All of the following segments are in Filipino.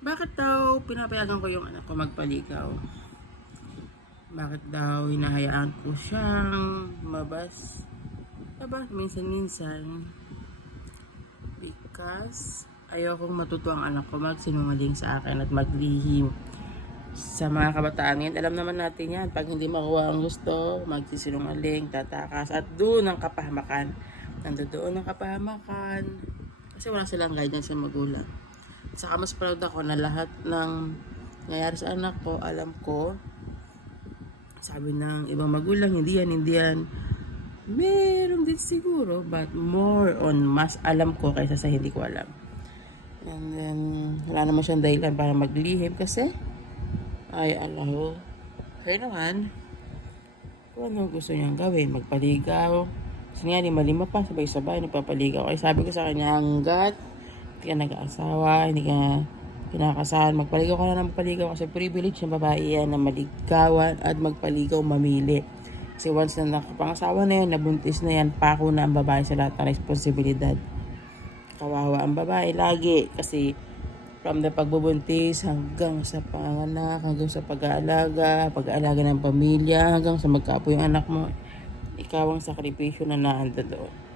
Bakit daw pinapayagan ko yung anak ko magpaligaw? Bakit daw hinahayaan ko siyang mabas? Diba? Minsan-minsan. Because ayokong matuto ang anak ko magsinungaling sa akin at maglihim sa mga kabataan ngayon. Alam naman natin yan. Pag hindi makuha ang gusto, magsisinungaling, tatakas, at doon ang kapahamakan. Nandoon ang kapahamakan. Kasi wala silang guidance sa magulang. Saka mas proud ako na lahat ng nangyayari sa anak ko, alam ko, sabi ng ibang magulang, hindi yan, hindi yan. Meron din siguro, but more on mas alam ko kaysa sa hindi ko alam. And then, wala naman siyang dahilan para maglihim kasi ay allow her naman kung ano gusto niyang gawin. Magpaligaw. Kasi nga, lima lima pa, sabay-sabay, nagpapaligaw. Ay sabi ko sa kanya, hanggat hindi ka nag-aasawa, hindi ka kinakasal, magpaligaw ka na ng magpaligaw kasi privilege ng babae yan na maligawan at magpaligaw mamili. Kasi once na nakapangasawa na yan, nabuntis na yan, pako na ang babae sa lahat ng responsibilidad. Kawawa ang babae lagi kasi from the pagbubuntis hanggang sa panganak, hanggang sa pag-aalaga, pag-aalaga ng pamilya, hanggang sa magkapo yung anak mo, ikaw ang sakripisyo na naanda doon.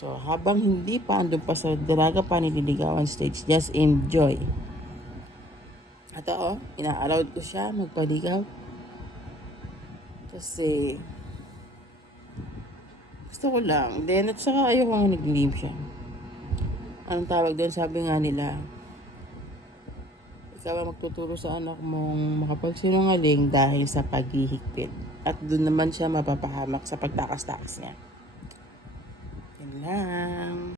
So, habang hindi pa andun pa sa dalaga pa nililigawan stage, just enjoy. At oo, ina-allowed ko siya magpaligaw. Kasi, gusto ko lang. Then, at saka ayoko nga nag-leave siya. Anong tawag doon? Sabi nga nila, ikaw ang magtuturo sa anak mong makapagsinungaling dahil sa paghihigpit. At doon naman siya mapapahamak sa pagtakas-takas niya. Yan lang.